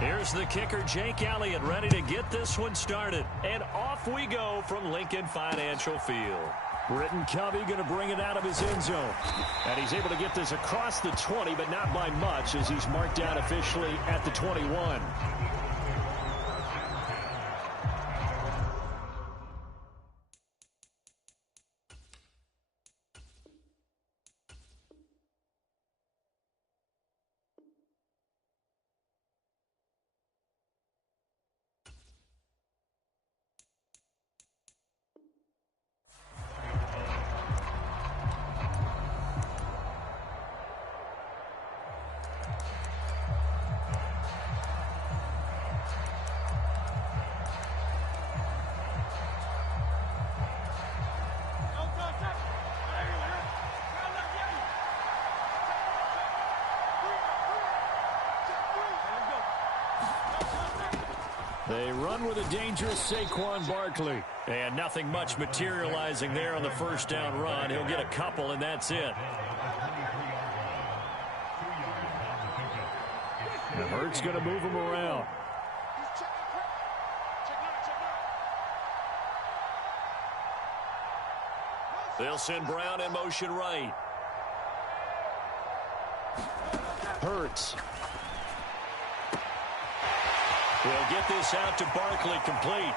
Here's the kicker, Jake Elliott, ready to get this one started. And off we go from Lincoln Financial Field. Britton Covey going to bring it out of his end zone. And he's able to get this across the 20, but not by much as he's marked down officially at the 21. They run with a dangerous Saquon Barkley. And nothing much materializing there on the first down run. He'll get a couple, and that's it. And Hurts going to move him around. They'll send Brown in motion right. Hurts. He'll get this out to Barkley, complete.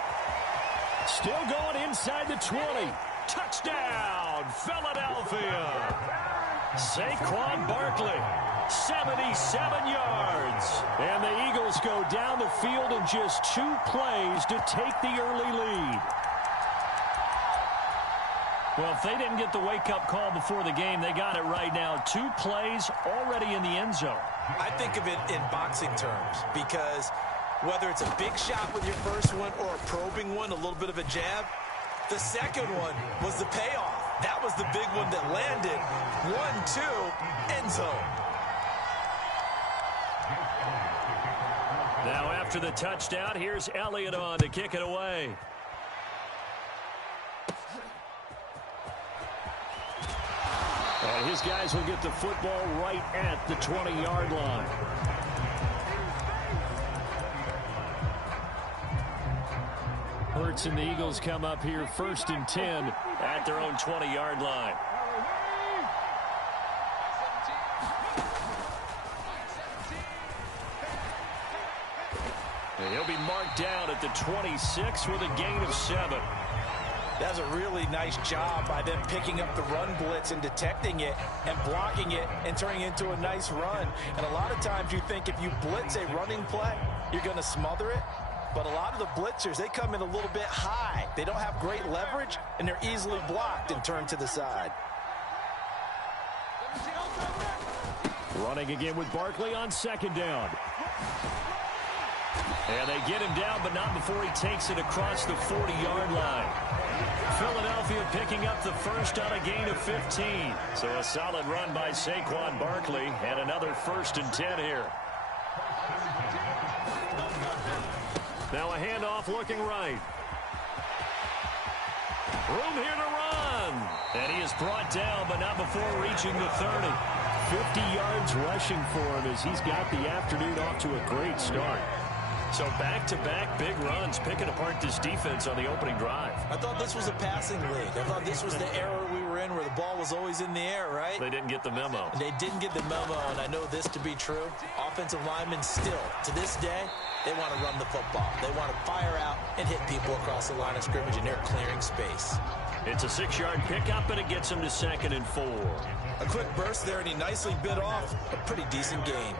Still going inside the 20. Touchdown, Philadelphia. Saquon Barkley, 77 yards. And the Eagles go down the field in just 2 plays to take the early lead. Well, if they didn't get the wake-up call before the game, they got it right now. 2 plays already in the end zone. I think of it in boxing terms because whether it's a big shot with your first one or a probing one, a little bit of a jab, the second one was the payoff. That was the big one that landed. 1-2, end zone. Now after the touchdown, here's Elliott on to kick it away. And his guys will get the football right at the 20-yard line. Hurts and the Eagles come up here 1st and 10 at their own 20-yard line. And he'll be marked down at the 26 with a gain of 7. That's a really nice job by them picking up the run blitz and detecting it and blocking it and turning it into a nice run. And a lot of times you think if you blitz a running play, you're going to smother it. But a lot of the blitzers, they come in a little bit high. They don't have great leverage, and they're easily blocked and turned to the side. Running again with Barkley on 2nd down. And they get him down, but not before he takes it across the 40-yard line. Philadelphia picking up the first on a gain of 15. So a solid run by Saquon Barkley and another 1st and 10 here. Now a handoff looking right. Room here to run. And he is brought down, but not before reaching the 30. 50 yards rushing for him as he's got the afternoon off to a great start. So back-to-back big runs, picking apart this defense on the opening drive. I thought this was a passing league. I thought this was the era we were in where the ball was always in the air, right? They didn't get the memo. They didn't get the memo, and I know this to be true. Offensive linemen still, to this day, they want to run the football. They want to fire out and hit people across the line of scrimmage, and they're clearing space. It's a 6-yard pickup, and it gets him to 2nd and 4. A quick burst there, and he nicely bit off a pretty decent gain.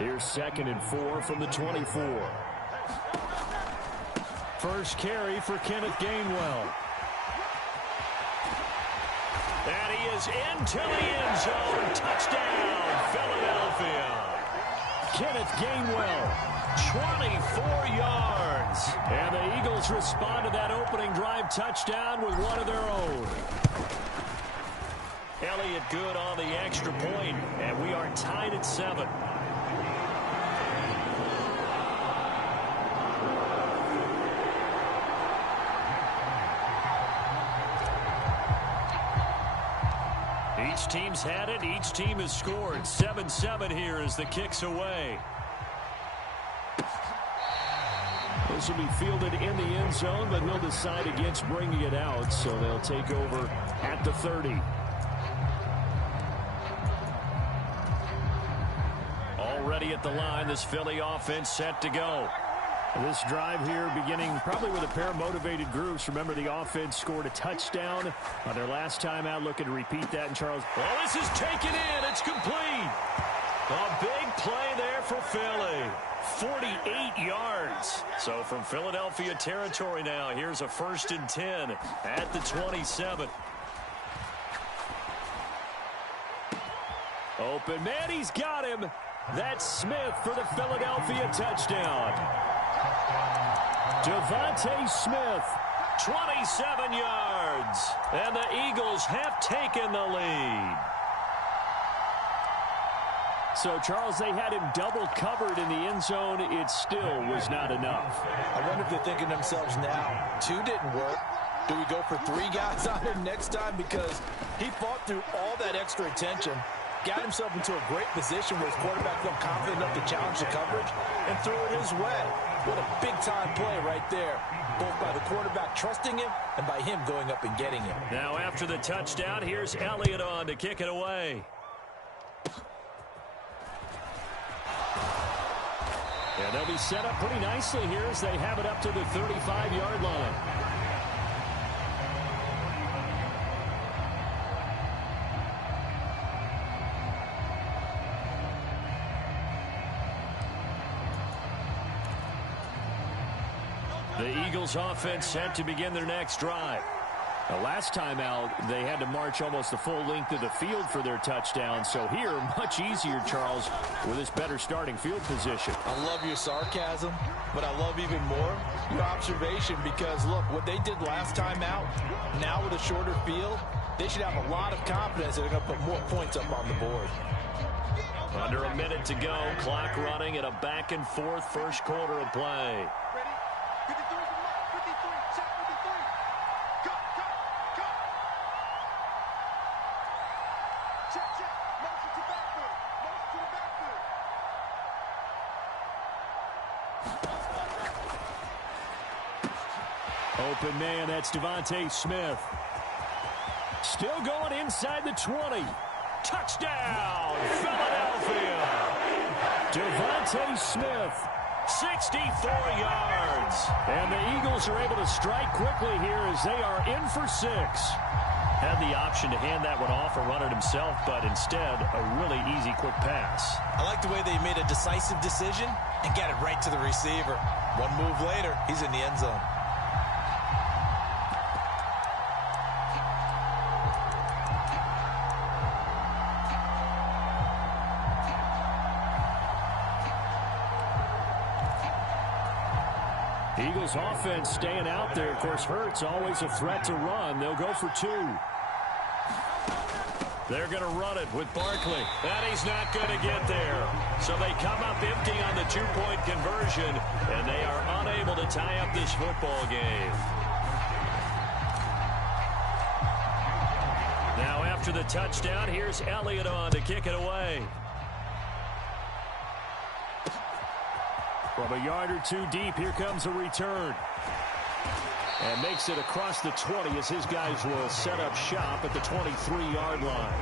Here's 2nd and 4 from the 24. First carry for Kenneth Gainwell. And he is into the end zone. Touchdown, Philadelphia. Kenneth Gainwell, 24 yards. And the Eagles respond to that opening drive touchdown with one of their own. Elliott good on the extra point, and we are tied at 7. Each team's had it. Each team has scored. 7-7 here as the kick's away. This will be fielded in the end zone, but he'll decide against bringing it out, so they'll take over at the 30. Already at the line, this Philly offense set to go. This drive here beginning probably with a pair of motivated groups. Remember, the offense scored a touchdown on their last time out. Looking to repeat that. And Charles, oh, this is taken in. It's complete. A big play there for Philly. 48 yards. So from Philadelphia territory now, here's a 1st and 10 at the 27. Open man, he's got him. That's Smith for the Philadelphia touchdown. Devontae Smith, 27 yards. And the Eagles have taken the lead. So, Charles, they had him double covered in the end zone. It still was not enough. I wonder if they're thinking to themselves now, 2 didn't work. Do we go for 3 guys on him next time? Because he fought through all that extra attention, got himself into a great position where his quarterback felt confident enough to challenge the coverage and threw it his way. What a big-time play right there, both by the quarterback trusting him and by him going up and getting him. Now after the touchdown, here's Elliott on to kick it away. And they'll be set up pretty nicely here as they have it up to the 35-yard line. The Eagles offense set to begin their next drive. The last time out, they had to march almost the full length of the field for their touchdown. So here, much easier, Charles, with this better starting field position. I love your sarcasm, but I love even more your observation because, look, what they did last time out, now with a shorter field, they should have a lot of confidence that they're going to put more points up on the board. Under a minute to go, clock running at a back-and-forth first quarter of play. Open man, that's Devontae Smith. Still going inside the 20. Touchdown, Philadelphia. Devontae Smith, 64 yards. And the Eagles are able to strike quickly here as they are in for 6. Had the option to hand that one off or run it himself, but instead, a really easy, quick pass. I like the way they made a decisive decision and got it right to the receiver. One move later, he's in the end zone. Eagles offense staying out there. Of course, Hurts always a threat to run. They'll go for 2. They're going to run it with Barkley. And he's not going to get there. So they come up empty on the 2-point conversion, and they are unable to tie up this football game. Now after the touchdown, here's Elliott on to kick it away. From a yard or 2 deep, here comes a return. And makes it across the 20 as his guys will set up shop at the 23-yard line.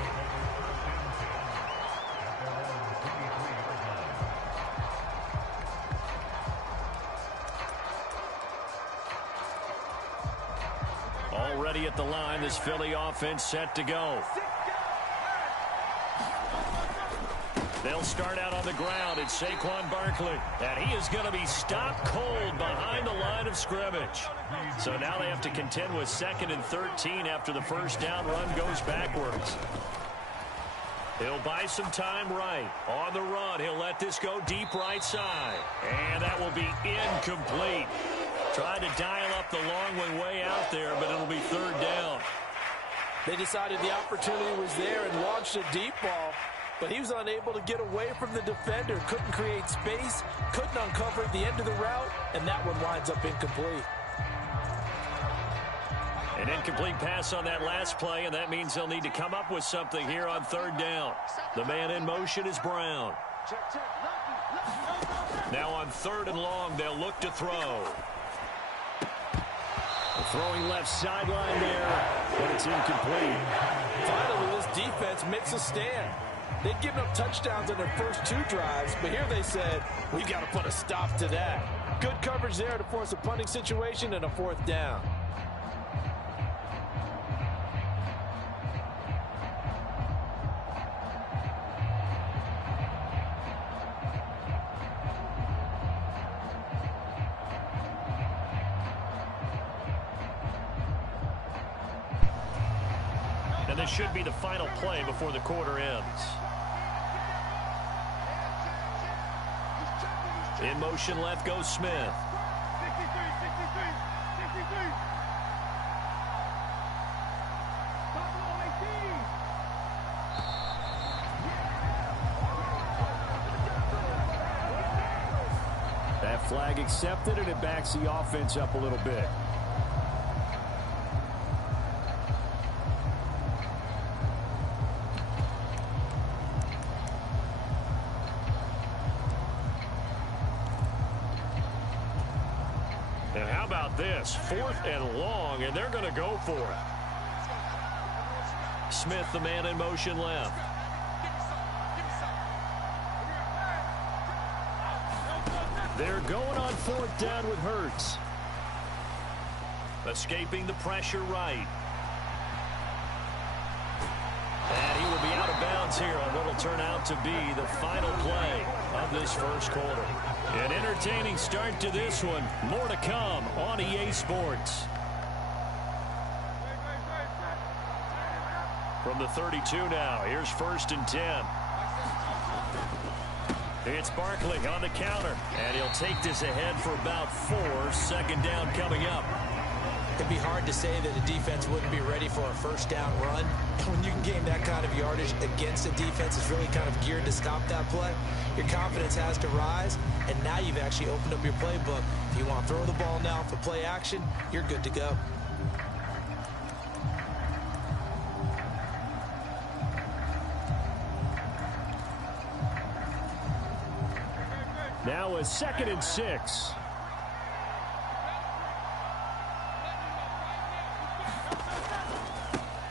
Already at the line, this Philly offense set to go. They'll start out on the ground. It's Saquon Barkley. And he is going to be stopped cold behind the line of scrimmage. So now they have to contend with 2nd and 13 after the first down run goes backwards. He'll buy some time right. On the run, he'll let this go deep right side. And that will be incomplete. Tried to dial up the long one way out there, but it'll be 3rd down. They decided the opportunity was there and launched a deep ball. But he was unable to get away from the defender. Couldn't create space. Couldn't uncover at the end of the route. And that one winds up incomplete. An incomplete pass on that last play, and that means they'll need to come up with something here on 3rd down. The man in motion is Brown. Now on 3rd and long, they'll look to throw. Throwing left sideline there, but it's incomplete. Finally, this defense makes a stand. They'd given up touchdowns on their first 2 drives, but here they said, we've got to put a stop to that. Good coverage there to force a punting situation and a 4th down. And this should be the final play before the quarter ends. In motion left goes Smith. 63, 63, 63. That flag accepted, and it backs the offense up a little bit. And how about this? 4th and long, and they're going to go for it. Smith, the man in motion left. They're going on 4th down with Hurts. Escaping the pressure right. And he will be out of bounds here on what will turn out to be the final play of this first quarter. An entertaining start to this one. More to come on EA Sports. From the 32 now, here's 1st and 10. It's Barkley on the counter, and he'll take this ahead for about 4. 2nd down coming up. It'd be hard to say that a defense wouldn't be ready for a 1st down run. When you can gain that kind of yardage against a defense that's really kind of geared to stop that play, your confidence has to rise, and now you've actually opened up your playbook. If you want to throw the ball now for play action, you're good to go. Now a 2nd and 6.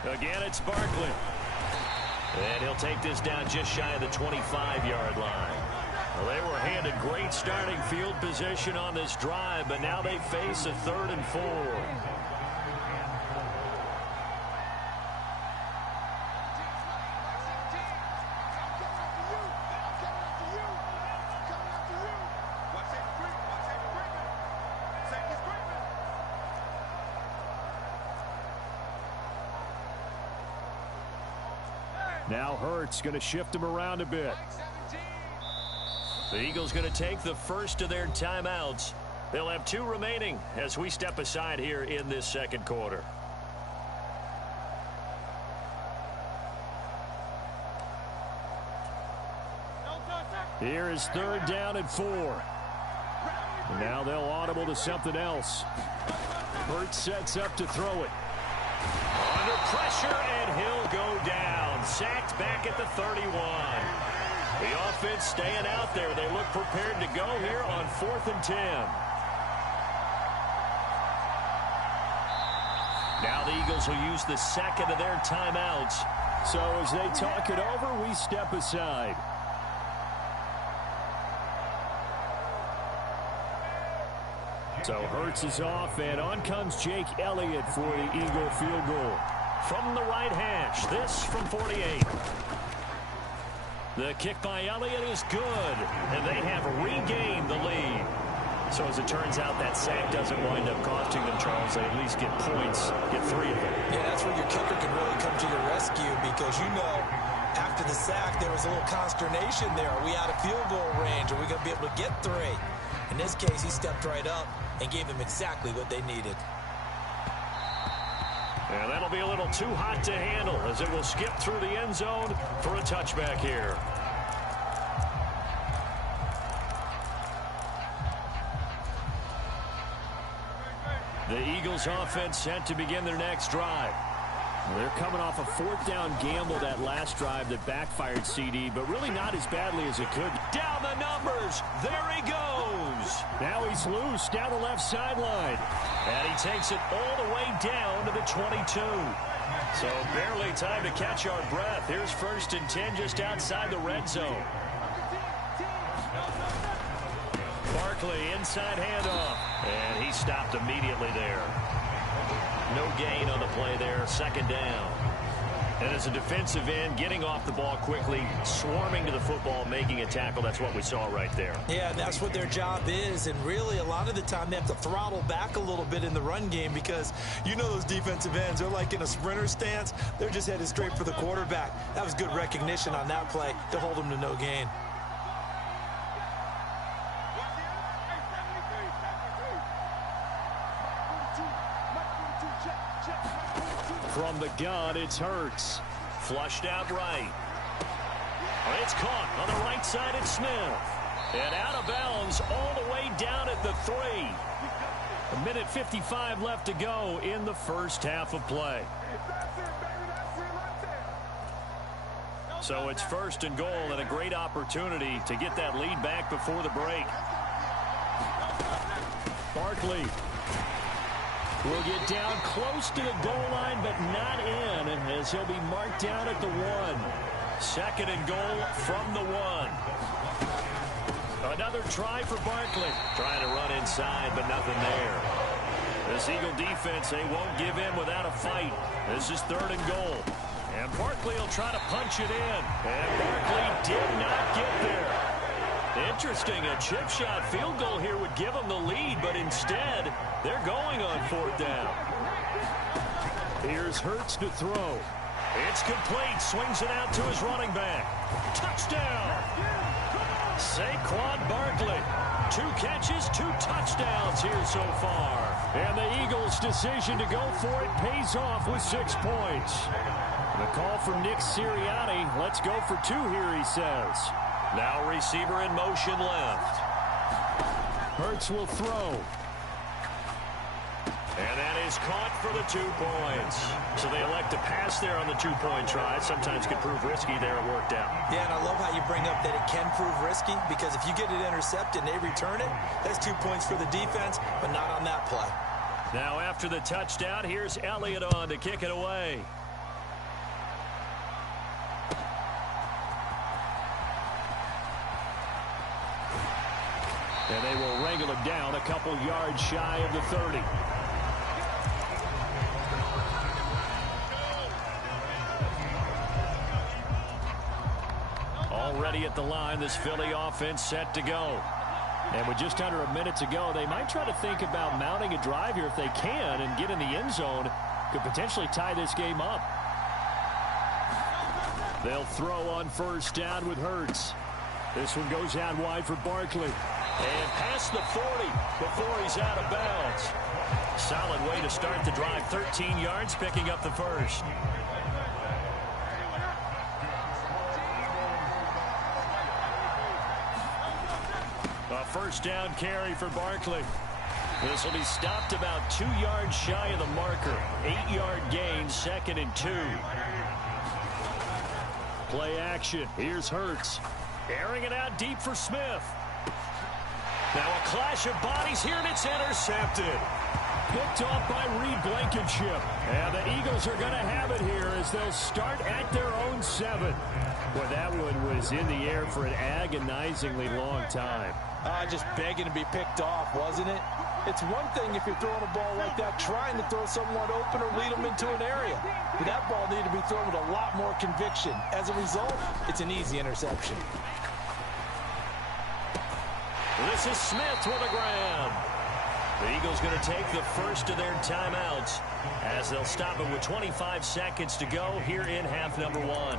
Again, it's Barkley. And he'll take this down just shy of the 25-yard line. Well, they were handed great starting field position on this drive, but now they face a 3rd and 4. Now Hurts going to shift him around a bit. The Eagles going to take the first of their timeouts. They'll have 2 remaining as we step aside here in this 2nd quarter. Here is 3rd down and 4. And now they'll audible to something else. Hurts sets up to throw it. Under pressure, and he'll go down. Sacked back at the 31. The offense staying out there. They look prepared to go here on 4th and 10. Now the Eagles will use the 2nd of their timeouts. So as they talk it over, we step aside. So Hurts is off, and on comes Jake Elliott for the Eagle field goal. From the right hash, this from 48. The kick by Elliott is good, and they have regained the lead. So as it turns out, that sack doesn't wind up costing them, Charles. They at least get points, get 3 of them. Yeah, that's where your kicker can really come to your rescue, because you know after the sack there was a little consternation there. Are we out of field goal range? Are we going to be able to get 3? In this case, he stepped right up and gave them exactly what they needed. And that'll be a little too hot to handle as it will skip through the end zone for a touchback here. The Eagles offense set to begin their next drive. They're coming off a 4th down gamble that last drive that backfired, CD, but really not as badly as it could. Down the numbers. There he goes. He's loose down the left sideline. And he takes it all the way down to the 22. So barely time to catch our breath. Here's 1st and 10 just outside the red zone. Barkley inside handoff. And he stopped immediately there. No gain on the play there. 2nd down. And as a defensive end, getting off the ball quickly, swarming to the football, making a tackle, that's what we saw right there. Yeah, that's what their job is. And really, a lot of the time, they have to throttle back a little bit in the run game because you know those defensive ends, they're like in a sprinter stance. They're just headed straight for the quarterback. That was good recognition on that play to hold them to no gain. From the gun, it's Hurts. Flushed out right. It's caught on the right side. It's Smith. And out of bounds all the way down at the 3. 1:55 left to go in the first half of play. So it's 1st and goal and a great opportunity to get that lead back before the break. Barkley will get down close to the goal line, but not in, as he'll be marked down at the 1. 2nd and goal from the 1. Another try for Barkley. Trying to run inside, but nothing there. This Eagle defense, they won't give in without a fight. This is 3rd and goal. And Barkley will try to punch it in. And Barkley did not get there. Interesting, a chip shot field goal here would give them the lead, but instead, they're going on 4th down. Here's Hurts to throw. It's complete. Swings it out to his running back. Touchdown! Saquon Barkley. 2 catches, 2 touchdowns here so far. And the Eagles' decision to go for it pays off with 6 points. The call from Nick Sirianni. Let's go for 2 here, he says. Now receiver in motion left. Hurts will throw. And that is caught for the 2 points. So they elect to pass there on the 2-point try. Sometimes can prove risky there. It worked out. Yeah, and I love how you bring up that it can prove risky because if you get it intercepted and they return it, that's 2 points for the defense, but not on that play. Now after the touchdown, here's Elliott on to kick it away. And they will wrangle him down a couple yards shy of the 30. Already at the line, this Philly offense set to go. And with just under a minute to go, they might try to think about mounting a drive here if they can and get in the end zone. Could potentially tie this game up. They'll throw on 1st down with Hurts. This one goes out wide for Barkley. And past the 40 before he's out of bounds. Solid way to start the drive. 13 yards, picking up the 1st. A 1st down carry for Barkley. This will be stopped about 2 yards shy of the marker. 8-yard gain, 2nd and 2. Play action. Here's Hurts. Airing it out deep for Smith. Now a clash of bodies here, and it's intercepted. Picked off by Reed Blankenship. And the Eagles are going to have it here as they'll start at their own 7. Boy, that one was in the air for an agonizingly long time. Just begging to be picked off, wasn't it? It's one thing if you're throwing a ball like that, trying to throw someone open or lead them into an area. But that ball needed to be thrown with a lot more conviction. As a result, it's an easy interception. This is Smith with a grab. The Eagles going to take the first of their timeouts as they'll stop it with 25 seconds to go here in half number 1.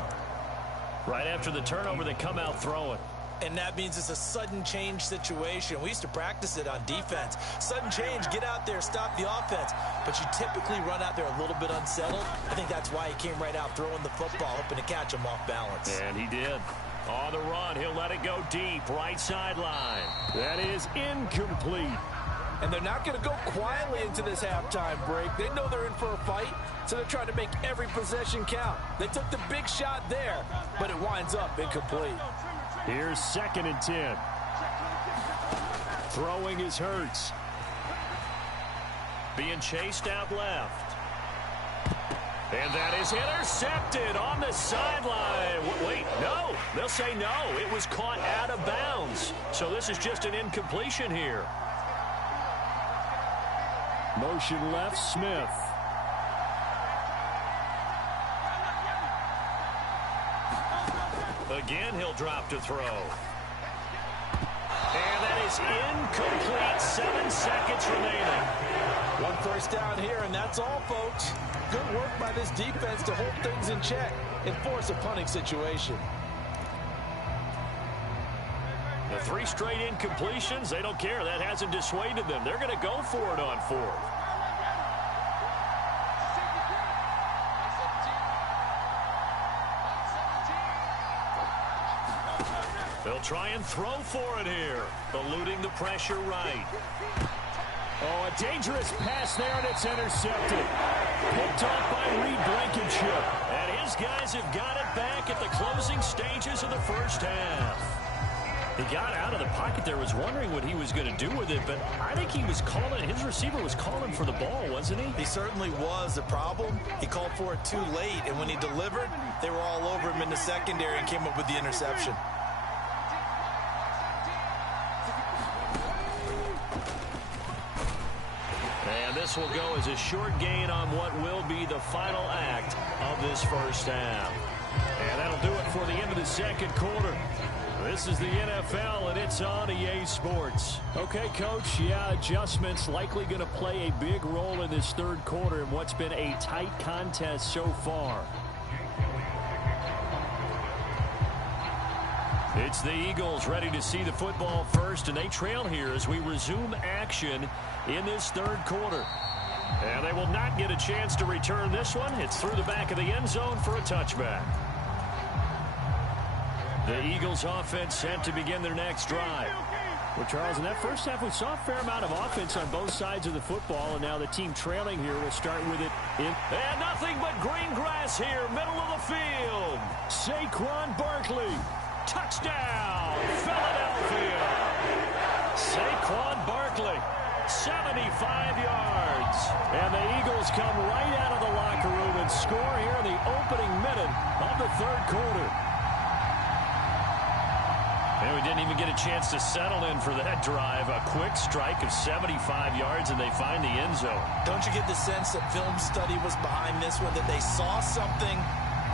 Right after the turnover, they come out throwing. And that means it's a sudden change situation. We used to practice it on defense. Sudden change, get out there, stop the offense. But you typically run out there a little bit unsettled. I think that's why he came right out throwing the football, hoping to catch him off balance. And he did. On the run, he'll let it go deep, right sideline. That is incomplete. And they're not going to go quietly into this halftime break. They know they're in for a fight, so they're trying to make every possession count. They took the big shot there, but it winds up incomplete. Here's 2nd and 10. Throwing is Hurts. Being chased out left. And that is intercepted on the sideline. Wait, no. They'll say no. It was caught out of bounds. So this is just an incompletion here. Motion left, Smith. Again, he'll drop to throw. And that is incomplete. 7 seconds remaining. One first down here, and that's all, folks. Good work by this defense to hold things in check and force a punting situation. The 3 straight incompletions, they don't care. That hasn't dissuaded them. They're going to go for it on 4th. They'll try and throw for it here. Eluding the pressure right. Oh, a dangerous pass there, and it's intercepted. Picked off by Reed Blankenship. And his guys have got it back at the closing stages of the first half. He got out of the pocket there, was wondering what he was going to do with it, but I think he was calling, his receiver was calling for the ball, wasn't he? He certainly was. The problem, he called for it too late, and when he delivered, they were all over him in the secondary and came up with the interception. And this will go as a short gain on what will be the final act of this first half. And that'll do it for the end of the second quarter. This is the NFL, and it's on EA Sports. Okay, Coach, yeah, adjustments likely going to play a big role in this third quarter in what's been a tight contest so far. It's the Eagles ready to see the football first, and they trail here as we resume action in this third quarter. And they will not get a chance to return this one. It's through the back of the end zone for a touchback. The Eagles offense set to begin their next drive. Well, Charles, in that first half, we saw a fair amount of offense on both sides of the football, and now the team trailing here will start with it in. And nothing but green grass here, middle of the field. Saquon Barkley. Touchdown, Philadelphia. Saquon Barkley, 75 yards. And the Eagles come right out of the locker room and score here in the opening minute of the third quarter. And we didn't even get a chance to settle in for that drive. A quick strike of 75 yards, and they find the end zone. Don't you get the sense that film study was behind this one, that they saw something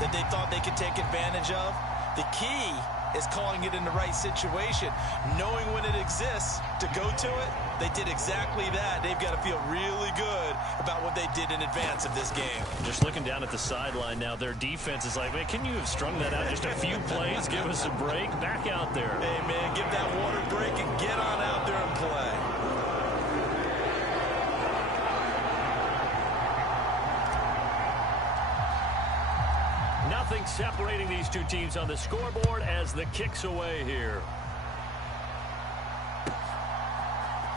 that they thought they could take advantage of? The key is calling it in the right situation, knowing when it exists to go to it. They did exactly that. They've got to feel really good about what they did in advance of this game. Just looking down at the sideline now, their defense is like, man, can you have strung that out just a few plays? Give us a break. Back out there. Hey, man, give that water break and get on out there and play. Nothing separating these two teams on the scoreboard as the kick's away here.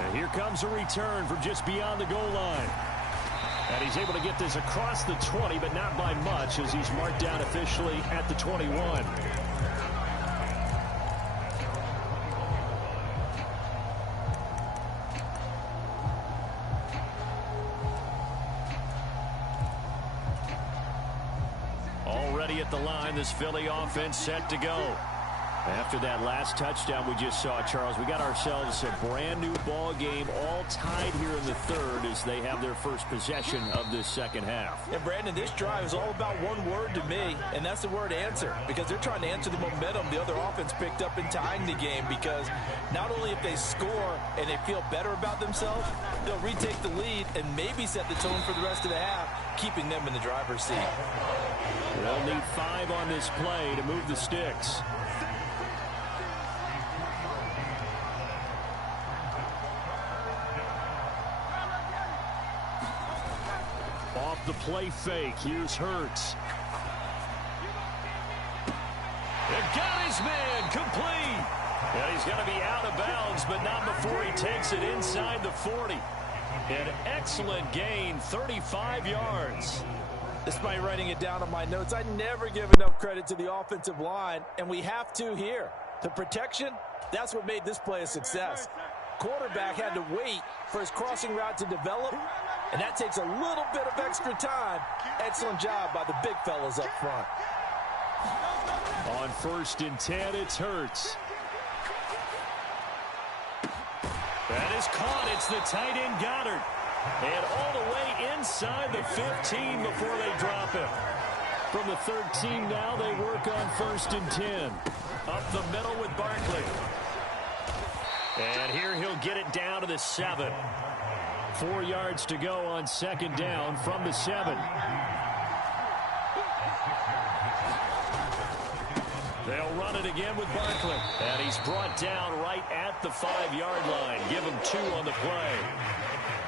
And here comes a return from just beyond the goal line. And he's able to get this across the 20, but not by much, as he's marked down officially at the 21. Already at the line, this Philly offense set to go. After that last touchdown we just saw, Charles, we got ourselves a brand new ball game, all tied here in the third as they have their first possession of this second half. And Brandon, this drive is all about one word to me, and that's the word answer, because they're trying to answer the momentum the other offense picked up in tying the game, because not only if they score and they feel better about themselves, they'll retake the lead and maybe set the tone for the rest of the half, keeping them in the driver's seat. They'll need 5 on this play to move the sticks. Off the play fake, here's Hurts. And got his man, complete. And he's going to be out of bounds, but not before he takes it inside the 40. An excellent gain, 35 yards. Despite writing it down on my notes, I never give enough credit to the offensive line, and we have to here. The protection, that's what made this play a success. quarterback had to wait for his crossing route to develop, and that takes a little bit of extra time. Excellent job by the big fellas up front. On 1st and 10, it's Hurts. That is caught. It's the tight end Goddard. And all the way inside the 15 before they drop him. From the 13 now, they work on 1st and 10. Up the middle with Barkley. And here he'll get it down to the 7. 4 yards to go on 2nd down from the 7. They'll run it again with Barkley. And he's brought down right at the 5-yard line. Give him 2 on the play.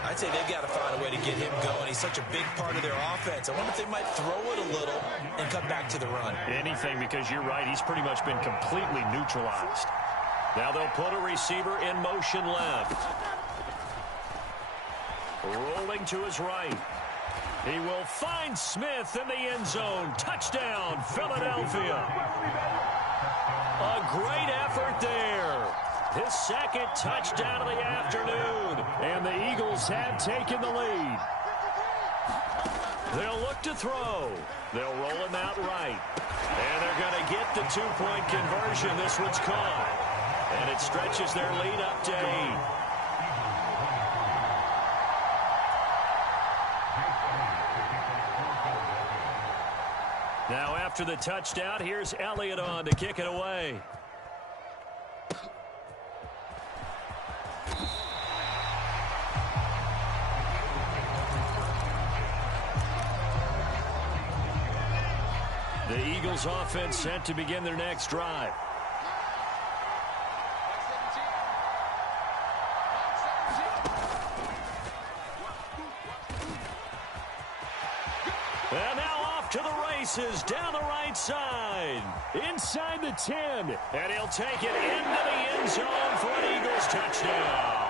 I'd say they've got to find a way to get him going. He's such a big part of their offense. I wonder if they might throw it a little and come back to the run. Anything, because you're right. He's pretty much been completely neutralized. Now they'll put a receiver in motion left. Rolling to his right. He will find Smith in the end zone. Touchdown, Philadelphia. A great effort there. His 2nd touchdown of the afternoon. And the Eagles have taken the lead. They'll look to throw. They'll roll him out right. And they're going to get the 2-point conversion. This one's caught. And it stretches their lead up to 8. Now after the touchdown, here's Elliott on to kick it away. The Eagles offense set to begin their next drive. And now off to the races down the right side. Inside the 10. And he'll take it into the end zone for an Eagles touchdown.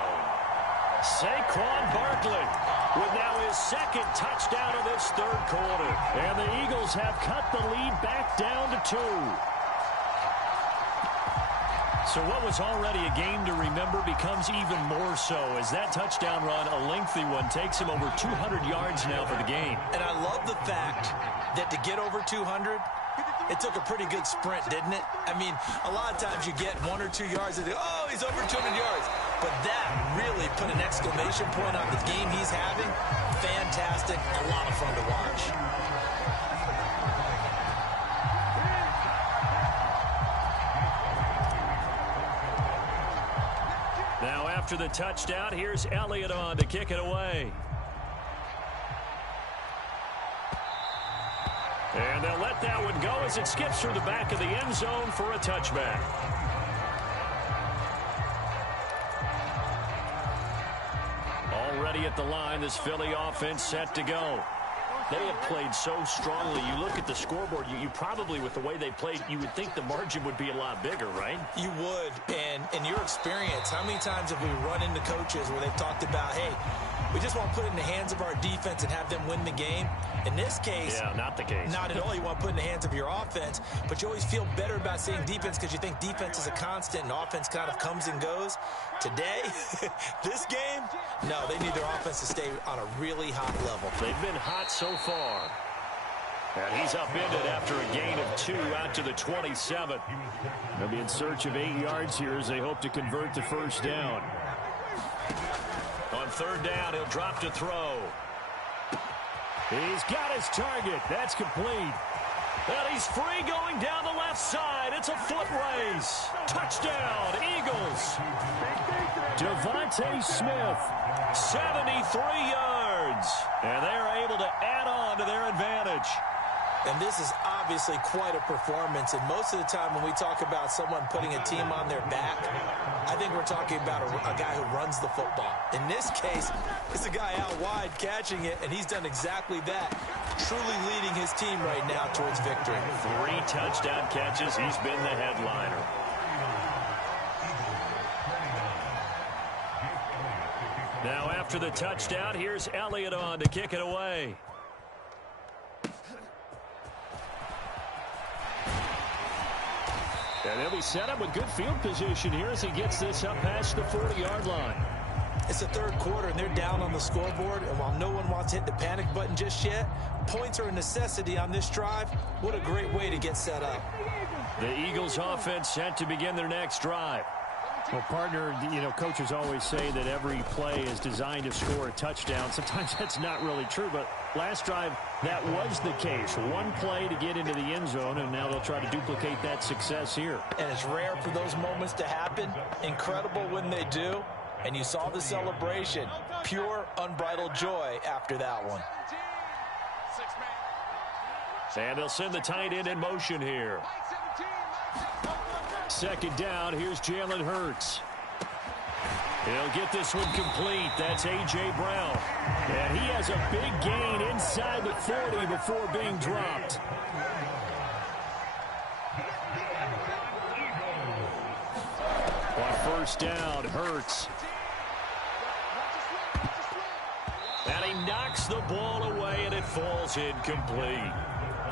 Saquon Barkley with now his 2nd touchdown of this 3rd quarter. And the Eagles have cut the lead back down to 2. So what was already a game to remember becomes even more so as that touchdown run, a lengthy one, takes him over 200 yards now for the game. And I love the fact that to get over 200, it took a pretty good sprint, didn't it? I mean, a lot of times you get 1 or 2 yards and think, oh, he's over 200 yards. But that really put an exclamation point on the game he's having. Fantastic. A lot of fun to watch. Now after the touchdown, here's Elliott on to kick it away. And they'll let that one go as it skips through the back of the end zone for a touchback. Already at the line, this Philly offense set to go. They have played so strongly. You look at the scoreboard, you probably, with the way they played, you would think the margin would be a lot bigger, right? You would. And in your experience, how many times have we run into coaches where they've talked about, hey, we just want to put it in the hands of our defense and have them win the game? In this case, yeah, not the case. Not at all. You want to put it in the hands of your offense, but you always feel better about seeing defense because you think defense is a constant and offense kind of comes and goes. Today, this game, no, they need their offense to stay on a really hot level. They've been hot so far. And he's upended after a gain of 2 out to the 27. They'll be in search of 8 yards here as they hope to convert the 1st down. On 3rd down, he'll drop to throw. He's got his target. That's complete. And he's free going down the left side. It's a foot race. Touchdown, Eagles. Devontae Smith, 73 yards. And they are able to add on to their advantage. And this is obviously quite a performance. And most of the time when we talk about someone putting a team on their back, I think we're talking about a guy who runs the football. In this case, it's a guy out wide catching it, and he's done exactly that, truly leading his team right now towards victory. 3 touchdown catches. He's been the headliner. Now after the touchdown, here's Elliott on to kick it away. And they'll be set up with good field position here as he gets this up past the 40-yard line. It's the third quarter, and they're down on the scoreboard. And while no one wants to hit the panic button just yet, points are a necessity on this drive. What a great way to get set up. The Eagles offense set to begin their next drive. Well, partner, coaches always say that every play is designed to score a touchdown. Sometimes that's not really true, but last drive, that was the case. One play to get into the end zone, and now they'll try to duplicate that success here. And it's rare for those moments to happen. Incredible when they do. And you saw the celebration. Pure, unbridled joy after that one. And they'll send the tight end in motion here. Second down, here's Jalen Hurts. He'll get this one complete. That's A.J. Brown. And he has a big gain inside the 40 before being dropped. On first down, Hurts. And he knocks the ball away, and it falls incomplete.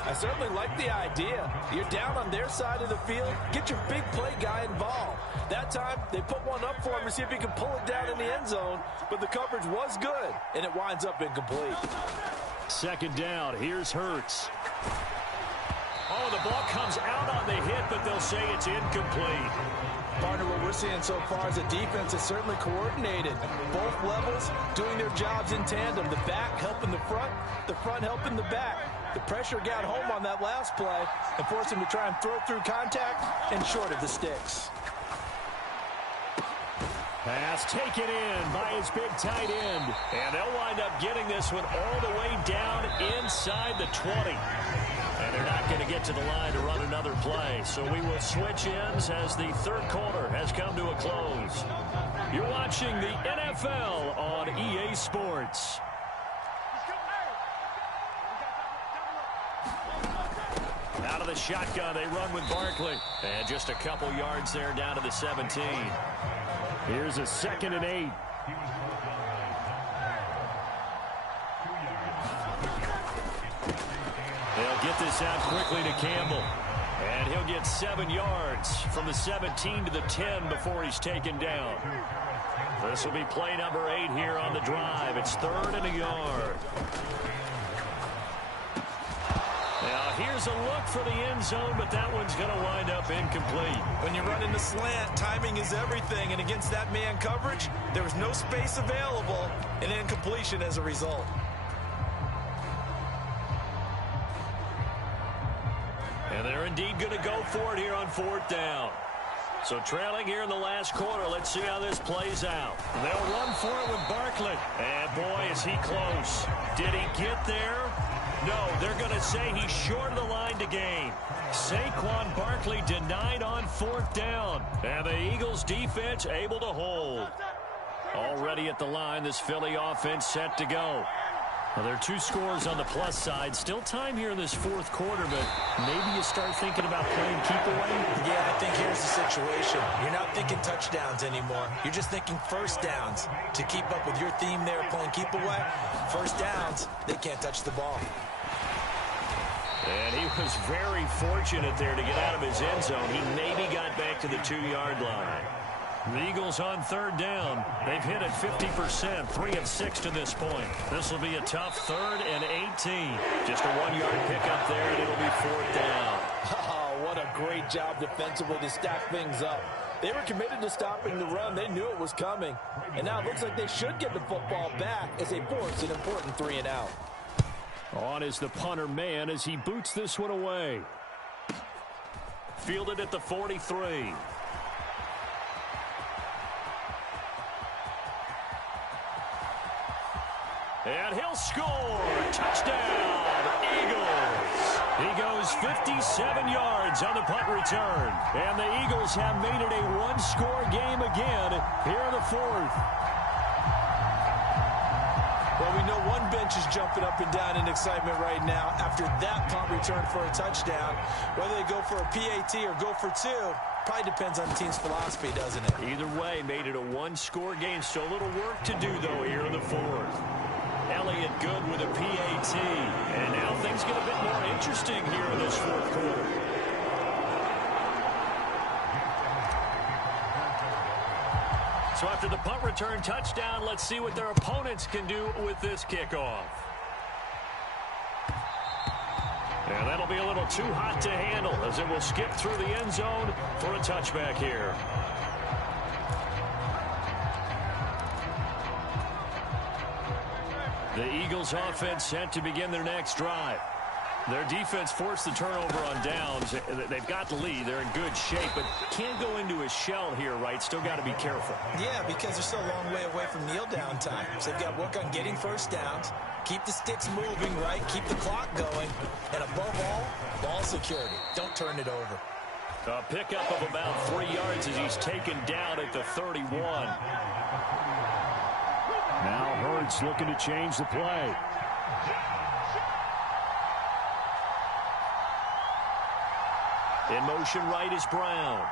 I certainly like the idea. You're down on their side of the field. Get your big play guy involved. That time, they put one up for him to see if he can pull it down in the end zone. But the coverage was good, and it winds up incomplete. Second down, here's Hurts. Oh, the ball comes out on the hit, but they'll say it's incomplete. Partner, what we're seeing so far is a defense that's certainly coordinated. Both levels doing their jobs in tandem. The back helping the front helping the back. The pressure got home on that last play and forced him to try and throw through contact and short of the sticks. Pass taken in by his big tight end. And they'll wind up getting this one all the way down inside the 20. And they're not going to get to the line to run another play. So we will switch ends as the third quarter has come to a close. You're watching the NFL on EA Sports. Out of the shotgun, they run with Barkley. And just a couple yards there down to the 17. Here's a 2nd and 8. They'll get this out quickly to Campbell. And he'll get 7 yards from the 17 to the 10 before he's taken down. This will be play number 8 here on the drive. It's 3rd and a yard. Now, here's a look for the end zone, but that one's going to wind up incomplete. When you're running the slant, timing is everything, and against that man coverage, there was no space available, and incompletion as a result. And they're indeed going to go for it here on 4th down. So trailing here in the last quarter, let's see how this plays out. They'll run for it with Barkley. And boy, is he close. Did he get there? No, they're going to say he's short of the line to gain. Saquon Barkley denied on 4th down. And the Eagles defense able to hold. Already at the line, this Philly offense set to go. Well, there are 2 scores on the plus side. Still time here in this 4th quarter, but maybe you start thinking about playing keep away. Yeah, I think here's the situation. You're not thinking touchdowns anymore. You're just thinking first downs. To keep up with your theme there, playing keep away, first downs, they can't touch the ball. And he was very fortunate there to get out of his end zone. He maybe got back to the 2-yard line. The Eagles on 3rd down. They've hit it 50%, 3 of 6 to this point. This will be a tough 3rd and 18. Just a 1-yard pickup there, and it'll be 4th down. Oh, what a great job defensively to stack things up. They were committed to stopping the run. They knew it was coming. And now it looks like they should get the football back as they force an important 3 and out. On is the punter man as he boots this one away. Fielded at the 43. And he'll score. Touchdown, Eagles. He goes 57 yards on the punt return. And the Eagles have made it a 1-score game again here in the 4th. Well, we know one bench is jumping up and down in excitement right now after that punt return for a touchdown. Whether they go for a PAT or go for 2, probably depends on the team's philosophy, doesn't it? Either way, made it a 1-score game. So a little work to do, though, here in the 4th. Elliott good with a PAT. And now things get a bit more interesting here in this 4th quarter. After the punt return touchdown, let's see what their opponents can do with this kickoff. And that'll be a little too hot to handle as it will skip through the end zone for a touchback here. The Eagles offense set to begin their next drive. Their defense forced the turnover on downs. They've got the lead. They're in good shape, but can't go into a shell here, right? Still got to be careful. Yeah, because they're still a long way away from kneel down time. So they've got to work on getting first downs, keep the sticks moving, right? Keep the clock going. And above all, ball security. Don't turn it over. A pickup of about 3 yards as he's taken down at the 31. Now Hurts looking to change the play. In motion right is Brown.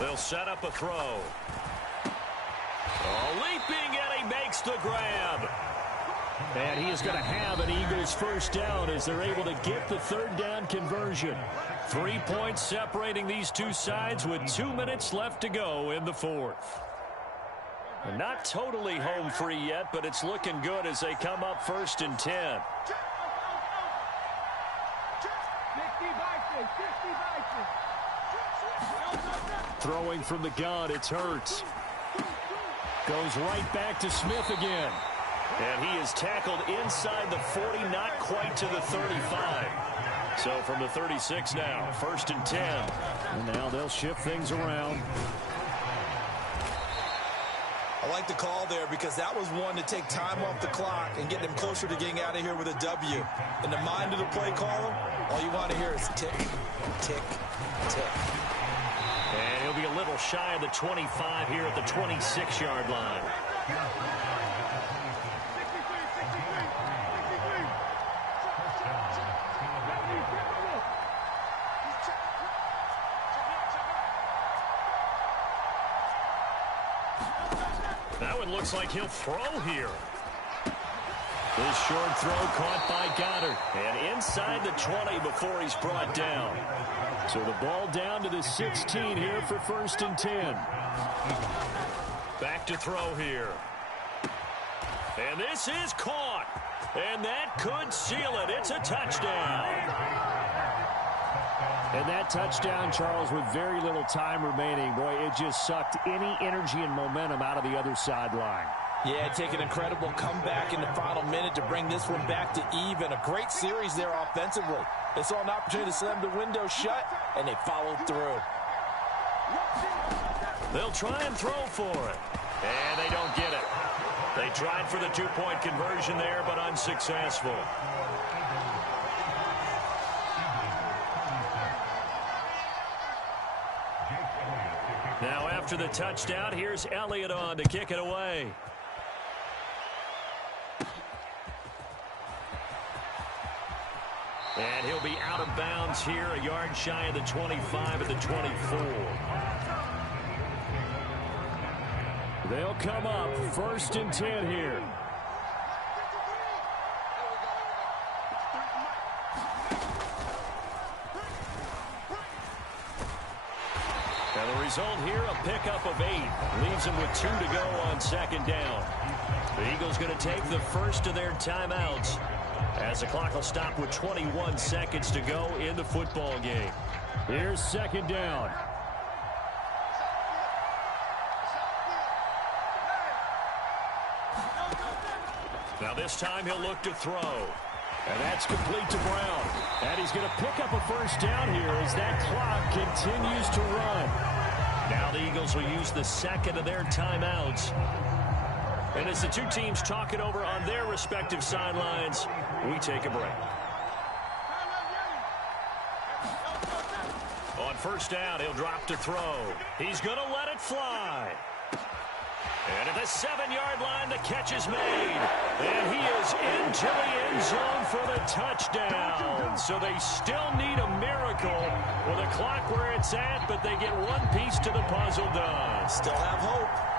They'll set up a throw. Oh, leaping, and he makes the grab. And he is going to have an Eagles first down as they're able to get the third down conversion. 3 points separating these two sides with 2 minutes left to go in the fourth. Not totally home free yet, but it's looking good as they come up 1st and 10. Throwing from the gun, it's Hurts. Goes right back to Smith again. And he is tackled inside the 40, not quite to the 35. So from the 36 now, 1st and 10. And now they'll shift things around. I like the call there because that was one to take time off the clock and get them closer to getting out of here with a W. In the mind of the play caller, all you want to hear is tick, tick, tick. And he'll be a little shy of the 25 here at the 26-yard line. That one looks like he'll throw here. This short throw caught by Goddard. And inside the 20 before he's brought down. So the ball down to the 16 here for 1st and 10. Back to throw here. And this is caught. And that could seal it. It's a touchdown. And that touchdown, Charles, with very little time remaining. Boy, it just sucked any energy and momentum out of the other sideline. Yeah, take an incredible comeback in the final minute to bring this one back to even. A great series there offensively. They saw an opportunity to slam the window shut, and they followed through. They'll try and throw for it. And they don't get it. They tried for the 2-point conversion there, but unsuccessful. Now after the touchdown, here's Elliott on to kick it away. And he'll be out of bounds here, a yard shy of the 25 at the 24. They'll come up 1st and 10 here. Now the result here, a pickup of 8. Leaves them with 2 to go on 2nd down. The Eagles going to take the first of their timeouts as the clock will stop with 21 seconds to go in the football game. Here's 2nd down. Now this time he'll look to throw. And that's complete to Brown. And he's going to pick up a first down here as that clock continues to run. Now the Eagles will use the second of their timeouts. And as the two teams talk it over on their respective sidelines, we take a break. On 1st down, he'll drop to throw. He's going to let it fly. And at the 7-yard line, the catch is made. And he is into the end zone for the touchdown. So they still need a miracle with a clock where it's at, but they get one piece to the puzzle done. Still have hope.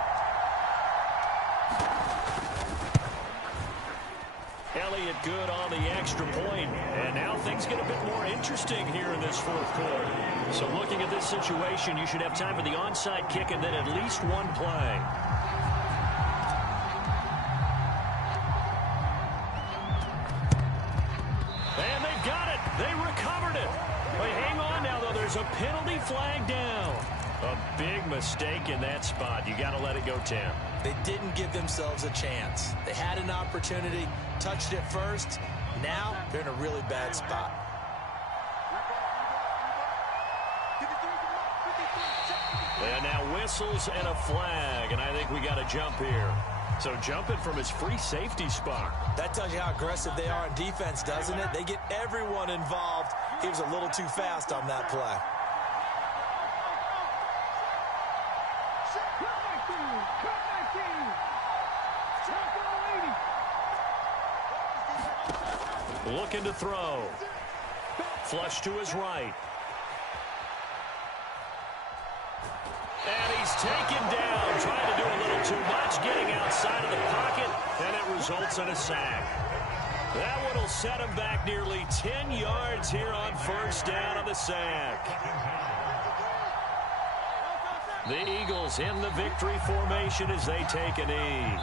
Elliott good on the extra point. And now things get a bit more interesting here in this fourth quarter. So looking at this situation, you should have time for the onside kick and then at least one play. And they've got it. They recovered it. But hang on now, though. There's a penalty flag down. A big mistake in that spot. You got to let it go, Tim. They didn't give themselves a chance. They had an opportunity, touched it first. Now they're in a really bad spot. And now whistles and a flag, and I think we got a jump here. So jumping from his free safety spot. That tells you how aggressive they are on defense, doesn't it? They get everyone involved. He was a little too fast on that play. Looking to throw. Flush to his right. And he's taken down, trying to do a little too much, getting outside of the pocket, and it results in a sack. That one will set him back nearly 10 yards here on first down on the sack. The Eagles in the victory formation as they take a knee.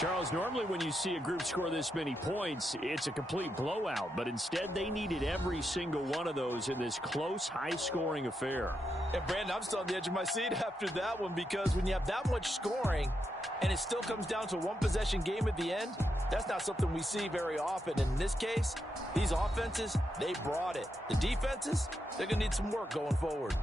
Charles, normally when you see a group score this many points, it's a complete blowout. But instead, they needed every single one of those in this close, high-scoring affair. And, Brandon, I'm still on the edge of my seat after that one because when you have that much scoring and it still comes down to a one-possession game at the end, that's not something we see very often. And in this case, these offenses, they brought it. The defenses, they're going to need some work going forward.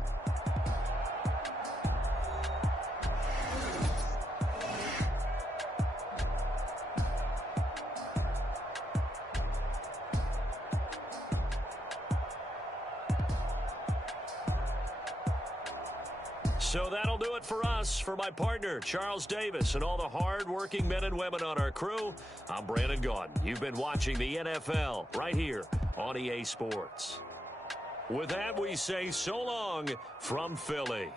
So that'll do it for us. For my partner, Charles Davis, and all the hard-working men and women on our crew, I'm Brandon Gaudin. You've been watching the NFL right here on EA Sports. With that, we say so long from Philly.